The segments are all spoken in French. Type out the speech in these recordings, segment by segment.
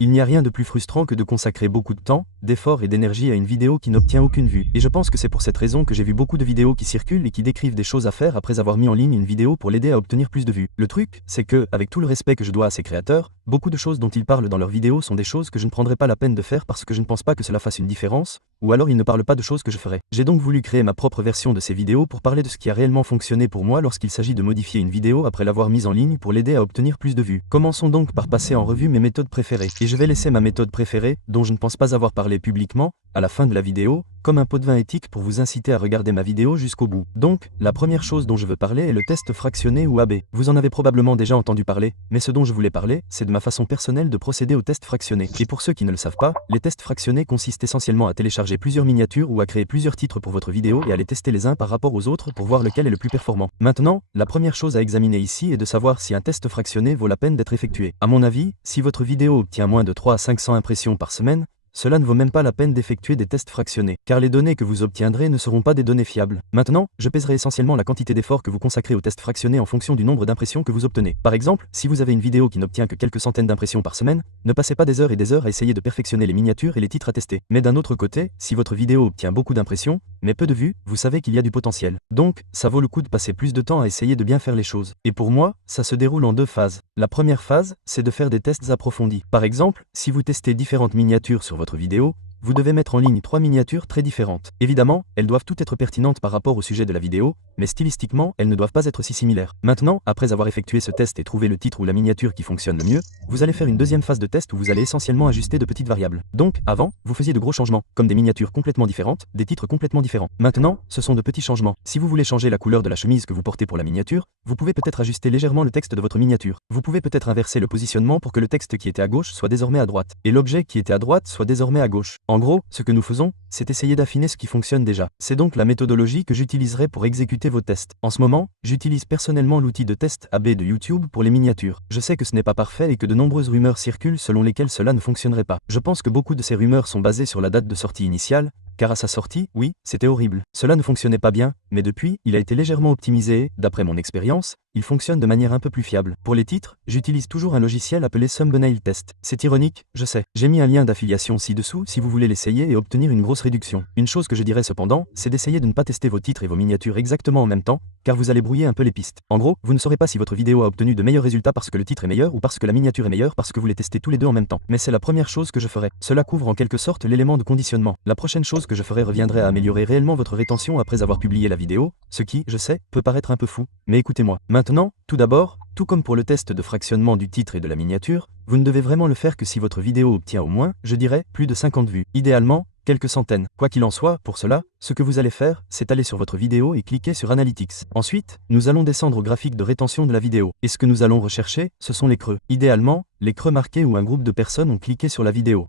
Il n'y a rien de plus frustrant que de consacrer beaucoup de temps, d'efforts et d'énergie à une vidéo qui n'obtient aucune vue. Et je pense que c'est pour cette raison que j'ai vu beaucoup de vidéos qui circulent et qui décrivent des choses à faire après avoir mis en ligne une vidéo pour l'aider à obtenir plus de vues. Le truc, c'est que, avec tout le respect que je dois à ces créateurs, beaucoup de choses dont ils parlent dans leurs vidéos sont des choses que je ne prendrai pas la peine de faire parce que je ne pense pas que cela fasse une différence, ou alors ils ne parlent pas de choses que je ferai. J'ai donc voulu créer ma propre version de ces vidéos pour parler de ce qui a réellement fonctionné pour moi lorsqu'il s'agit de modifier une vidéo après l'avoir mise en ligne pour l'aider à obtenir plus de vues. Commençons donc par passer en revue mes méthodes préférées. Et je vais laisser ma méthode préférée, dont je ne pense pas avoir parlé publiquement, à la fin de la vidéo, comme un pot de vin éthique pour vous inciter à regarder ma vidéo jusqu'au bout. Donc, la première chose dont je veux parler est le test fractionné ou AB. Vous en avez probablement déjà entendu parler, mais ce dont je voulais parler, c'est de ma façon personnelle de procéder au test fractionné. Et pour ceux qui ne le savent pas, les tests fractionnés consistent essentiellement à télécharger plusieurs miniatures ou à créer plusieurs titres pour votre vidéo et à les tester les uns par rapport aux autres pour voir lequel est le plus performant. Maintenant, la première chose à examiner ici est de savoir si un test fractionné vaut la peine d'être effectué. À mon avis, si votre vidéo obtient moins de 3 à 500 impressions par semaine, cela ne vaut même pas la peine d'effectuer des tests fractionnés, car les données que vous obtiendrez ne seront pas des données fiables. Maintenant, je pèserai essentiellement la quantité d'efforts que vous consacrez aux tests fractionnés en fonction du nombre d'impressions que vous obtenez. Par exemple, si vous avez une vidéo qui n'obtient que quelques centaines d'impressions par semaine, ne passez pas des heures et des heures à essayer de perfectionner les miniatures et les titres à tester. Mais d'un autre côté, si votre vidéo obtient beaucoup d'impressions, mais peu de vues, vous savez qu'il y a du potentiel. Donc, ça vaut le coup de passer plus de temps à essayer de bien faire les choses. Et pour moi, ça se déroule en deux phases. La première phase, c'est de faire des tests approfondis. Par exemple, si vous testez différentes miniatures sur votre vidéo, vous devez mettre en ligne 3 miniatures très différentes. Évidemment, elles doivent toutes être pertinentes par rapport au sujet de la vidéo, mais stylistiquement, elles ne doivent pas être si similaires. Maintenant, après avoir effectué ce test et trouvé le titre ou la miniature qui fonctionne le mieux, vous allez faire une deuxième phase de test où vous allez essentiellement ajuster de petites variables. Donc, avant, vous faisiez de gros changements, comme des miniatures complètement différentes, des titres complètement différents. Maintenant, ce sont de petits changements. Si vous voulez changer la couleur de la chemise que vous portez pour la miniature, vous pouvez peut-être ajuster légèrement le texte de votre miniature. Vous pouvez peut-être inverser le positionnement pour que le texte qui était à gauche soit désormais à droite, et l'objet qui était à droite soit désormais à gauche. En gros, ce que nous faisons, c'est essayer d'affiner ce qui fonctionne déjà. C'est donc la méthodologie que j'utiliserai pour exécuter vos tests. En ce moment, j'utilise personnellement l'outil de test AB de YouTube pour les miniatures. Je sais que ce n'est pas parfait et que de nombreuses rumeurs circulent selon lesquelles cela ne fonctionnerait pas. Je pense que beaucoup de ces rumeurs sont basées sur la date de sortie initiale, car à sa sortie, oui, c'était horrible. Cela ne fonctionnait pas bien, mais depuis, il a été légèrement optimisé et, d'après mon expérience, il fonctionne de manière un peu plus fiable. Pour les titres, j'utilise toujours un logiciel appelé Thumbnail Test. C'est ironique, je sais. J'ai mis un lien d'affiliation ci-dessous si vous voulez l'essayer et obtenir une grosse réduction. Une chose que je dirais cependant, c'est d'essayer de ne pas tester vos titres et vos miniatures exactement en même temps, car vous allez brouiller un peu les pistes. En gros, vous ne saurez pas si votre vidéo a obtenu de meilleurs résultats parce que le titre est meilleur ou parce que la miniature est meilleure parce que vous les testez tous les deux en même temps. Mais c'est la première chose que je ferai. Cela couvre en quelque sorte l'élément de conditionnement. La prochaine chose que je ferai reviendrait à améliorer réellement votre rétention après avoir publié la vidéo, ce qui, je sais, peut paraître un peu fou, mais écoutez-moi. Maintenant, tout d'abord, tout comme pour le test de fractionnement du titre et de la miniature, vous ne devez vraiment le faire que si votre vidéo obtient au moins, je dirais, plus de 50 vues. Idéalement, quelques centaines. Quoi qu'il en soit, pour cela, ce que vous allez faire, c'est aller sur votre vidéo et cliquer sur Analytics. Ensuite, nous allons descendre au graphique de rétention de la vidéo. Et ce que nous allons rechercher, ce sont les creux. Idéalement, les creux marqués où un groupe de personnes ont cliqué sur la vidéo.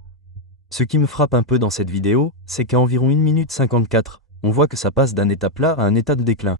Ce qui me frappe un peu dans cette vidéo, c'est qu'à environ 1 minute 54, on voit que ça passe d'un état plat à un état de déclin.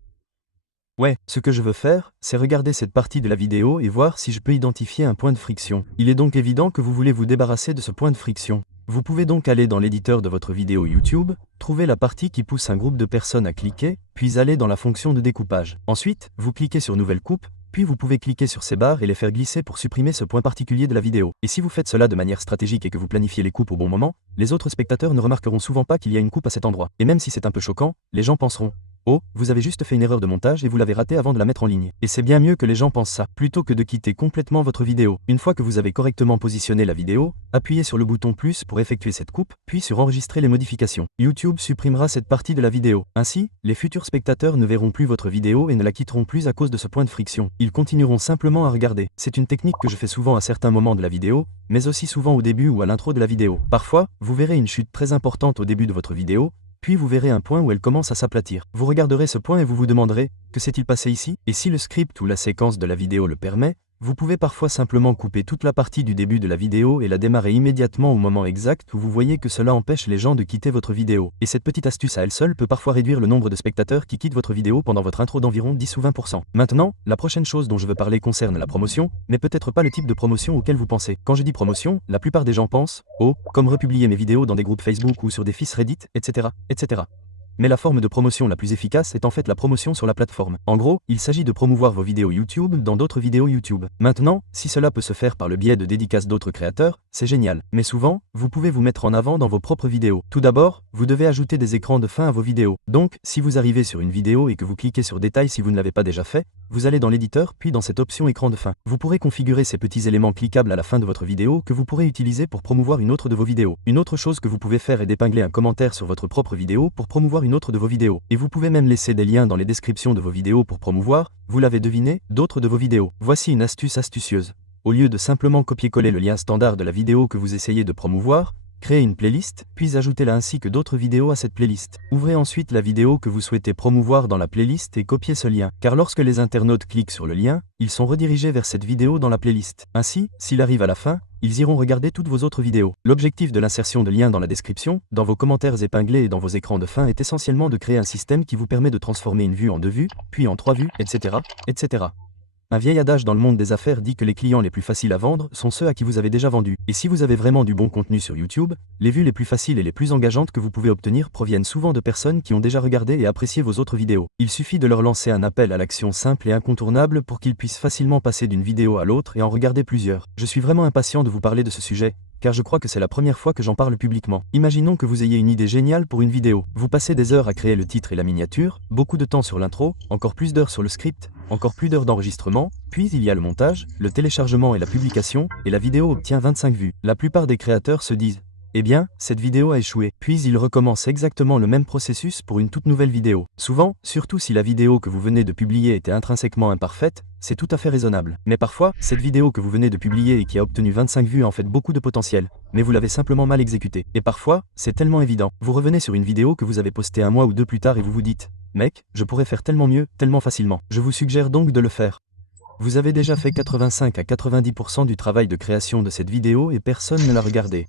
Ouais, ce que je veux faire, c'est regarder cette partie de la vidéo et voir si je peux identifier un point de friction. Il est donc évident que vous voulez vous débarrasser de ce point de friction. Vous pouvez donc aller dans l'éditeur de votre vidéo YouTube, trouver la partie qui pousse un groupe de personnes à cliquer, puis aller dans la fonction de découpage. Ensuite, vous cliquez sur Nouvelle coupe, puis vous pouvez cliquer sur ces barres et les faire glisser pour supprimer ce point particulier de la vidéo. Et si vous faites cela de manière stratégique et que vous planifiez les coupes au bon moment, les autres spectateurs ne remarqueront souvent pas qu'il y a une coupe à cet endroit. Et même si c'est un peu choquant, les gens penseront: oh, vous avez juste fait une erreur de montage et vous l'avez raté avant de la mettre en ligne. Et c'est bien mieux que les gens pensent ça, plutôt que de quitter complètement votre vidéo. Une fois que vous avez correctement positionné la vidéo, appuyez sur le bouton plus pour effectuer cette coupe, puis sur enregistrer les modifications. YouTube supprimera cette partie de la vidéo. Ainsi, les futurs spectateurs ne verront plus votre vidéo et ne la quitteront plus à cause de ce point de friction. Ils continueront simplement à regarder. C'est une technique que je fais souvent à certains moments de la vidéo, mais aussi souvent au début ou à l'intro de la vidéo. Parfois, vous verrez une chute très importante au début de votre vidéo, puis vous verrez un point où elle commence à s'aplatir. Vous regarderez ce point et vous vous demanderez: que s'est-il passé ici? Et si le script ou la séquence de la vidéo le permet, vous pouvez parfois simplement couper toute la partie du début de la vidéo et la démarrer immédiatement au moment exact où vous voyez que cela empêche les gens de quitter votre vidéo. Et cette petite astuce à elle seule peut parfois réduire le nombre de spectateurs qui quittent votre vidéo pendant votre intro d'environ 10 ou 20%. Maintenant, la prochaine chose dont je veux parler concerne la promotion, mais peut-être pas le type de promotion auquel vous pensez. Quand je dis promotion, la plupart des gens pensent: oh, comme republier mes vidéos dans des groupes Facebook ou sur des fils Reddit, etc., etc. Mais la forme de promotion la plus efficace est en fait la promotion sur la plateforme. En gros, il s'agit de promouvoir vos vidéos YouTube dans d'autres vidéos YouTube. Maintenant, si cela peut se faire par le biais de dédicaces d'autres créateurs, c'est génial. Mais souvent, vous pouvez vous mettre en avant dans vos propres vidéos. Tout d'abord, vous devez ajouter des écrans de fin à vos vidéos. Donc, si vous arrivez sur une vidéo et que vous cliquez sur Détails si vous ne l'avez pas déjà fait, vous allez dans l'éditeur puis dans cette option écran de fin. Vous pourrez configurer ces petits éléments cliquables à la fin de votre vidéo que vous pourrez utiliser pour promouvoir une autre de vos vidéos. Une autre chose que vous pouvez faire est d'épingler un commentaire sur votre propre vidéo pour promouvoir une autre de vos vidéos. Et vous pouvez même laisser des liens dans les descriptions de vos vidéos pour promouvoir, vous l'avez deviné, d'autres de vos vidéos. Voici une astuce astucieuse. Au lieu de simplement copier-coller le lien standard de la vidéo que vous essayez de promouvoir, créez une playlist, puis ajoutez-la ainsi que d'autres vidéos à cette playlist. Ouvrez ensuite la vidéo que vous souhaitez promouvoir dans la playlist et copiez ce lien. Car lorsque les internautes cliquent sur le lien, ils sont redirigés vers cette vidéo dans la playlist. Ainsi, s'il arrive à la fin, ils iront regarder toutes vos autres vidéos. L'objectif de l'insertion de liens dans la description, dans vos commentaires épinglés et dans vos écrans de fin est essentiellement de créer un système qui vous permet de transformer une vue en 2 vues, puis en 3 vues, etc., etc. Un vieil adage dans le monde des affaires dit que les clients les plus faciles à vendre sont ceux à qui vous avez déjà vendu. Et si vous avez vraiment du bon contenu sur YouTube, les vues les plus faciles et les plus engageantes que vous pouvez obtenir proviennent souvent de personnes qui ont déjà regardé et apprécié vos autres vidéos. Il suffit de leur lancer un appel à l'action simple et incontournable pour qu'ils puissent facilement passer d'une vidéo à l'autre et en regarder plusieurs. Je suis vraiment impatient de vous parler de ce sujet, car je crois que c'est la première fois que j'en parle publiquement. Imaginons que vous ayez une idée géniale pour une vidéo. Vous passez des heures à créer le titre et la miniature, beaucoup de temps sur l'intro, encore plus d'heures sur le script, encore plus d'heures d'enregistrement, puis il y a le montage, le téléchargement et la publication, et la vidéo obtient 25 vues. La plupart des créateurs se disent « Eh bien, cette vidéo a échoué ». Puis ils recommencent exactement le même processus pour une toute nouvelle vidéo. Souvent, surtout si la vidéo que vous venez de publier était intrinsèquement imparfaite, c'est tout à fait raisonnable. Mais parfois, cette vidéo que vous venez de publier et qui a obtenu 25 vues a en fait beaucoup de potentiel, mais vous l'avez simplement mal exécutée. Et parfois, c'est tellement évident. Vous revenez sur une vidéo que vous avez postée 1 mois ou 2 plus tard et vous vous dites « Mec, je pourrais faire tellement mieux, tellement facilement ». Je vous suggère donc de le faire. Vous avez déjà fait 85 à 90% du travail de création de cette vidéo et personne ne l'a regardée.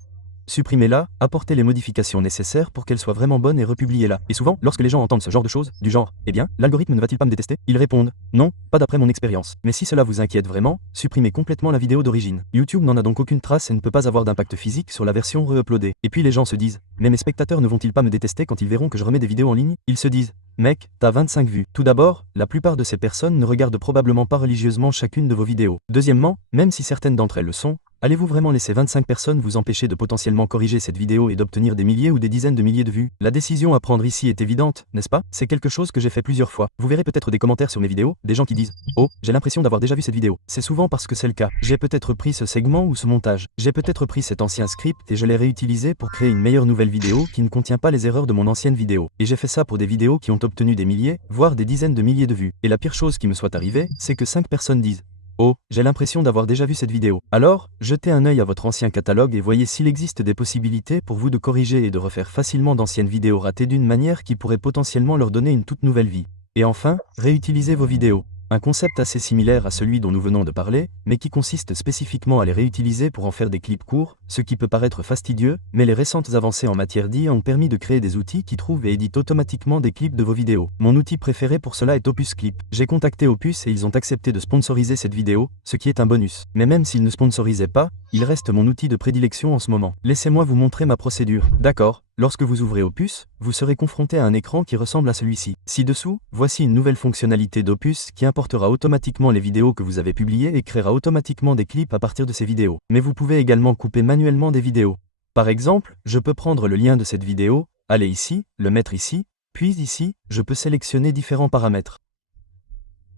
Supprimez-la, apportez les modifications nécessaires pour qu'elle soit vraiment bonne et republiez-la. Et souvent, lorsque les gens entendent ce genre de choses, du genre « Eh bien, l'algorithme ne va-t-il pas me détester ?» ils répondent « Non, pas d'après mon expérience. » Mais si cela vous inquiète vraiment, supprimez complètement la vidéo d'origine. YouTube n'en a donc aucune trace et ne peut pas avoir d'impact physique sur la version re-uploadée. Et puis les gens se disent « Mais mes spectateurs ne vont-ils pas me détester quand ils verront que je remets des vidéos en ligne ?» Ils se disent « Mec, t'as 25 vues. » Tout d'abord, la plupart de ces personnes ne regardent probablement pas religieusement chacune de vos vidéos. Deuxièmement, même si certaines d'entre elles le sont, allez-vous vraiment laisser 25 personnes vous empêcher de potentiellement corriger cette vidéo et d'obtenir des milliers ou des dizaines de milliers de vues? La décision à prendre ici est évidente, n'est-ce pas? C'est quelque chose que j'ai fait plusieurs fois. Vous verrez peut-être des commentaires sur mes vidéos, des gens qui disent « Oh, j'ai l'impression d'avoir déjà vu cette vidéo ». C'est souvent parce que c'est le cas. J'ai peut-être pris ce segment ou ce montage. J'ai peut-être pris cet ancien script et je l'ai réutilisé pour créer une meilleure nouvelle vidéo qui ne contient pas les erreurs de mon ancienne vidéo. Et j'ai fait ça pour des vidéos qui ont obtenu des milliers, voire des dizaines de milliers de vues. Et la pire chose qui me soit arrivée, c'est que 5 personnes disent Oh, j'ai l'impression d'avoir déjà vu cette vidéo. Alors, jetez un œil à votre ancien catalogue et voyez s'il existe des possibilités pour vous de corriger et de refaire facilement d'anciennes vidéos ratées d'une manière qui pourrait potentiellement leur donner une toute nouvelle vie. Et enfin, réutilisez vos vidéos. Un concept assez similaire à celui dont nous venons de parler, mais qui consiste spécifiquement à les réutiliser pour en faire des clips courts, ce qui peut paraître fastidieux, mais les récentes avancées en matière d'IA ont permis de créer des outils qui trouvent et éditent automatiquement des clips de vos vidéos. Mon outil préféré pour cela est Opus Clip. J'ai contacté Opus et ils ont accepté de sponsoriser cette vidéo, ce qui est un bonus. Mais même s'ils ne sponsorisaient pas, il reste mon outil de prédilection en ce moment. Laissez-moi vous montrer ma procédure. D'accord. Lorsque vous ouvrez Opus, vous serez confronté à un écran qui ressemble à celui-ci. Ci-dessous, voici une nouvelle fonctionnalité d'Opus qui importera automatiquement les vidéos que vous avez publiées et créera automatiquement des clips à partir de ces vidéos. Mais vous pouvez également couper manuellement des vidéos. Par exemple, je peux prendre le lien de cette vidéo, aller ici, le mettre ici, puis ici, je peux sélectionner différents paramètres.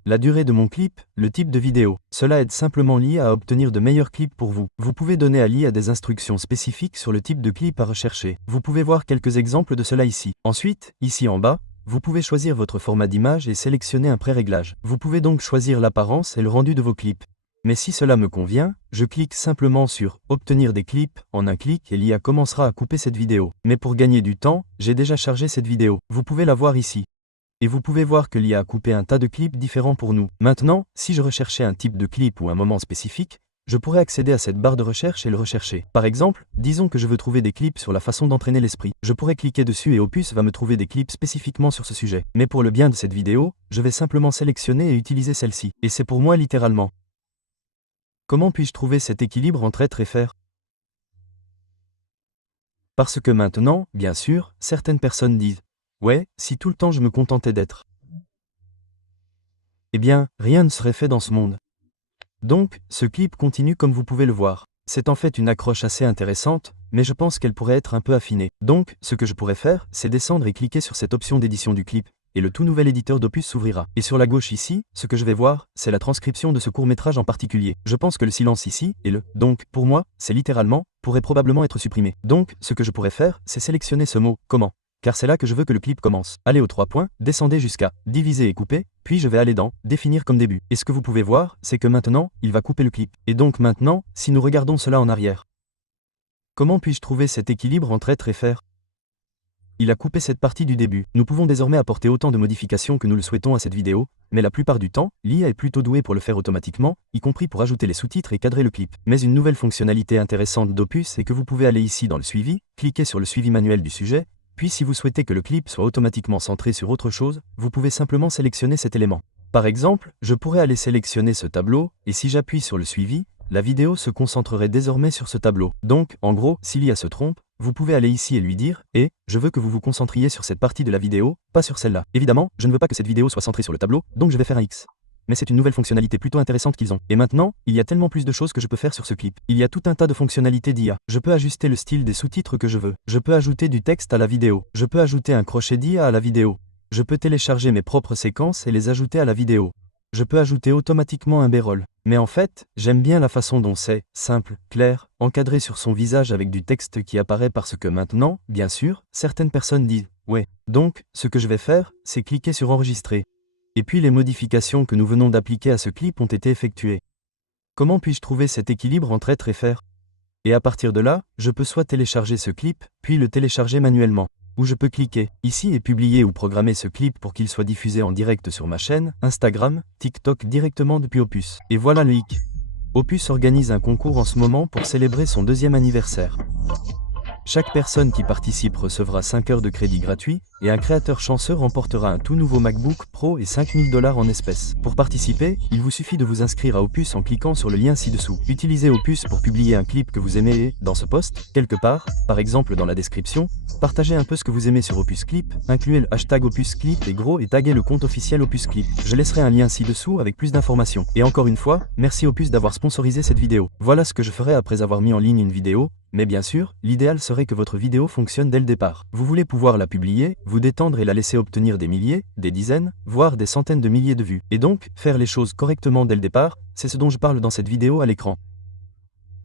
La durée de mon clip, le type de vidéo. Cela aide simplement l'IA à obtenir de meilleurs clips pour vous. Vous pouvez donner à l'IA des instructions spécifiques sur le type de clip à rechercher. Vous pouvez voir quelques exemples de cela ici. Ensuite, ici en bas, vous pouvez choisir votre format d'image et sélectionner un pré-réglage. Vous pouvez donc choisir l'apparence et le rendu de vos clips. Mais si cela me convient, je clique simplement sur « Obtenir des clips » en un clic et l'IA commencera à couper cette vidéo. Mais pour gagner du temps, j'ai déjà chargé cette vidéo. Vous pouvez la voir ici. Et vous pouvez voir que l'IA a coupé un tas de clips différents pour nous. Maintenant, si je recherchais un type de clip ou un moment spécifique, je pourrais accéder à cette barre de recherche et le rechercher. Par exemple, disons que je veux trouver des clips sur la façon d'entraîner l'esprit. Je pourrais cliquer dessus et Opus va me trouver des clips spécifiquement sur ce sujet. Mais pour le bien de cette vidéo, je vais simplement sélectionner et utiliser celle-ci. Et c'est pour moi littéralement. Comment puis-je trouver cet équilibre entre être et faire? Parce que maintenant, bien sûr, certaines personnes disent Ouais, si tout le temps je me contentais d'être. Eh bien, rien ne serait fait dans ce monde. Donc, ce clip continue comme vous pouvez le voir. C'est en fait une accroche assez intéressante, mais je pense qu'elle pourrait être un peu affinée. Donc, ce que je pourrais faire, c'est descendre et cliquer sur cette option d'édition du clip, et le tout nouvel éditeur d'Opus s'ouvrira. Et sur la gauche ici, ce que je vais voir, c'est la transcription de ce court-métrage en particulier. Je pense que le silence ici, et le « donc », pour moi, c'est littéralement, pourrait probablement être supprimé. Donc, ce que je pourrais faire, c'est sélectionner ce mot « comment ». Car c'est là que je veux que le clip commence. Allez aux 3 points, descendez jusqu'à « diviser et couper », puis je vais aller dans « définir comme début ». Et ce que vous pouvez voir, c'est que maintenant, il va couper le clip. Et donc maintenant, si nous regardons cela en arrière, comment puis-je trouver cet équilibre entre être et faire? Il a coupé cette partie du début. Nous pouvons désormais apporter autant de modifications que nous le souhaitons à cette vidéo, mais la plupart du temps, l'IA est plutôt douée pour le faire automatiquement, y compris pour ajouter les sous-titres et cadrer le clip. Mais une nouvelle fonctionnalité intéressante d'Opus est que vous pouvez aller ici dans le suivi, cliquer sur le suivi manuel du sujet, puis si vous souhaitez que le clip soit automatiquement centré sur autre chose, vous pouvez simplement sélectionner cet élément. Par exemple, je pourrais aller sélectionner ce tableau, et si j'appuie sur le suivi, la vidéo se concentrerait désormais sur ce tableau. Donc, en gros, si l'IA se trompe, vous pouvez aller ici et lui dire « Et, je veux que vous vous concentriez sur cette partie de la vidéo, pas sur celle-là. » Évidemment, je ne veux pas que cette vidéo soit centrée sur le tableau, donc je vais faire un X. Mais c'est une nouvelle fonctionnalité plutôt intéressante qu'ils ont. Et maintenant, il y a tellement plus de choses que je peux faire sur ce clip. Il y a tout un tas de fonctionnalités d'IA. Je peux ajuster le style des sous-titres que je veux. Je peux ajouter du texte à la vidéo. Je peux ajouter un crochet d'IA à la vidéo. Je peux télécharger mes propres séquences et les ajouter à la vidéo. Je peux ajouter automatiquement un B-roll. Mais en fait, j'aime bien la façon dont c'est, simple, clair, encadré sur son visage avec du texte qui apparaît parce que maintenant, bien sûr, certaines personnes disent « ouais ». Donc, ce que je vais faire, c'est cliquer sur enregistrer. Et puis les modifications que nous venons d'appliquer à ce clip ont été effectuées. Comment puis-je trouver cet équilibre entre être et faire? Et à partir de là, je peux soit télécharger ce clip, puis le télécharger manuellement. Ou je peux cliquer ici et publier ou programmer ce clip pour qu'il soit diffusé en direct sur ma chaîne, Instagram, TikTok directement depuis Opus. Et voilà le hic. Opus organise un concours en ce moment pour célébrer son 2e anniversaire. Chaque personne qui participe recevra 5 heures de crédit gratuit, et un créateur chanceux remportera un tout nouveau MacBook Pro et 5000 $ en espèces. Pour participer, il vous suffit de vous inscrire à Opus en cliquant sur le lien ci-dessous. Utilisez Opus pour publier un clip que vous aimez et, dans ce post, quelque part, par exemple dans la description, partagez un peu ce que vous aimez sur Opus Clip, incluez le hashtag Opus Clip et gros et taguez le compte officiel Opus Clip. Je laisserai un lien ci-dessous avec plus d'informations. Et encore une fois, merci Opus d'avoir sponsorisé cette vidéo. Voilà ce que je ferai après avoir mis en ligne une vidéo, mais bien sûr, l'idéal serait que votre vidéo fonctionne dès le départ. Vous voulez pouvoir la publier, vous détendre et la laisser obtenir des milliers, des dizaines, voire des centaines de milliers de vues. Et donc, faire les choses correctement dès le départ, c'est ce dont je parle dans cette vidéo à l'écran.